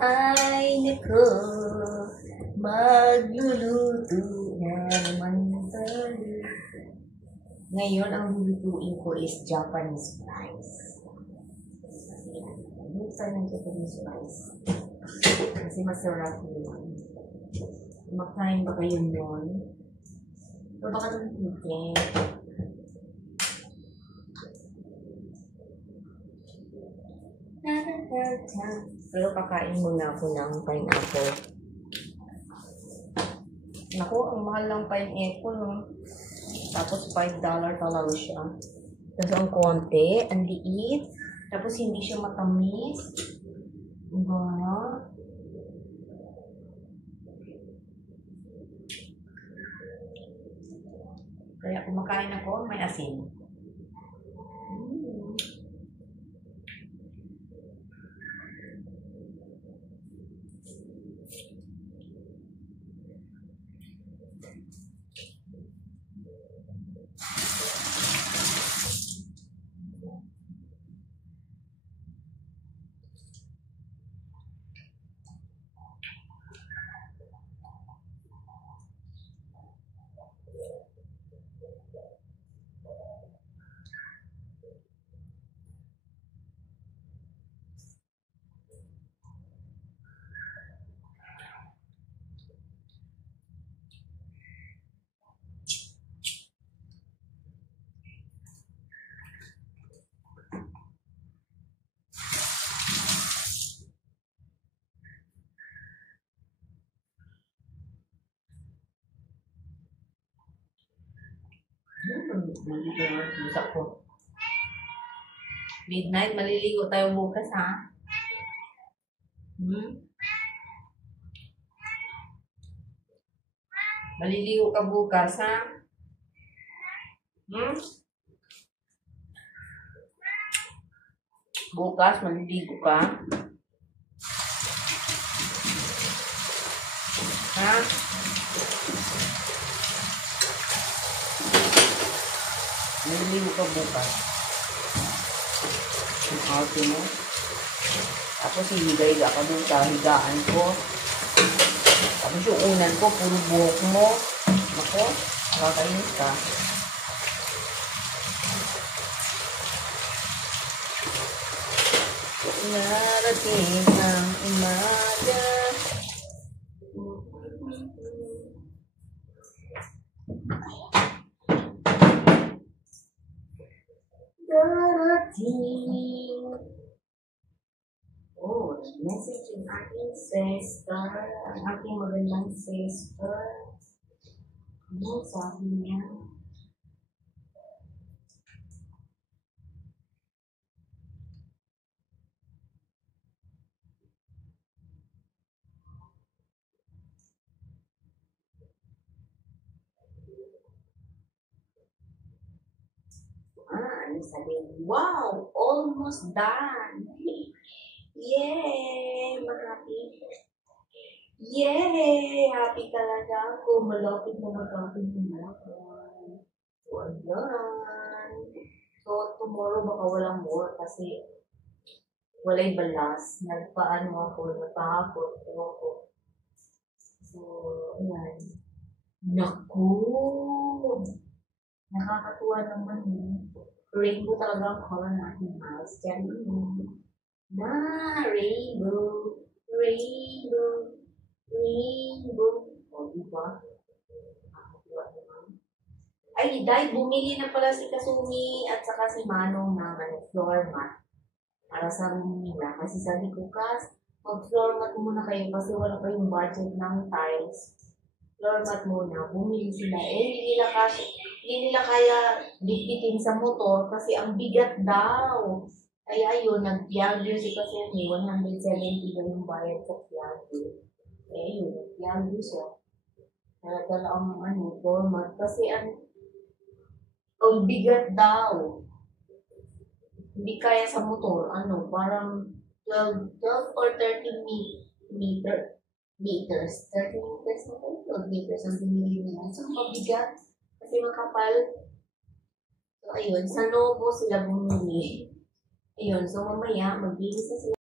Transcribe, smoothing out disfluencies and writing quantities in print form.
Ay, nako, magluluto na naman tayo. Ngayon, ang lulutuin ko is Japanese rice. Luto ng Japanese rice. Kasi masarap yun. Makain ba kayo nun? O baka nang chicken? Pero kakain muna ako ng pineapple. Naku, ang mahal ng pineapple, no? Tapos $5 talaga siya. Tapos ang konti, ang liit. Tapos hindi siya matamis. Diba? Kaya kumakain ako, may asin. Nandito naman pusa ko. Midnight, maliligo tayo bukas, ha? Maliligo ka bukas, ha? Bukas, maliligo ka? Ha? Maliligo ka bukas. Ang ate mo. Tapos hihiga-higa ka dun sa higaan ko. Tapos yung unan ko, puro buhok mo. Ako, nakakainis ka. Narating ang umaga. Darating. Oh, message yung aking sister. Ang aking magandang sister. Ano sabi niya? Ano sabi? Wow! Almost done! Yay! Happy! Yay! Happy talaga ako. Malapit na mag-outing na ako. So, ayan. So, tomorrow baka walang more kasi walay balas. Nagpaano ako, napahapon. Ewan ko. So, ayan. Naku! Nakakatuwa naman yun. Rainbow talaga ang color ng ating house. Diyan yun. Rainbow. Rainbow. Rainbow. O, diba? Nakakatuwa naman. Ay, dahil bumili na pala si Kasumi at saka si Manong ng floor mat para sa room nila. Kasi sabi ko, Kas, mag-floor mat muna kayo kasi wala pa yung budget ng tiles. Floor mat muna. Bumili sila. Hindi nila kaya bitbitin sa motor kasi ang bigat daw. Kaya ayun, nag-piagyo si Kasumi. 170 na yung bayad sa piagyo. Ayun, nag-piagyo siya. Naladala ang floor mat kasi ang bigat daw. Hindi kaya sa motor, parang 12 or 13 meters. 13 meters na tayo, 12 meters ang binili nila. So, mabigat. Kasi makapal. So, ayun, sa Novo sila bumili. Ayun, so mamaya, magbili sa sila.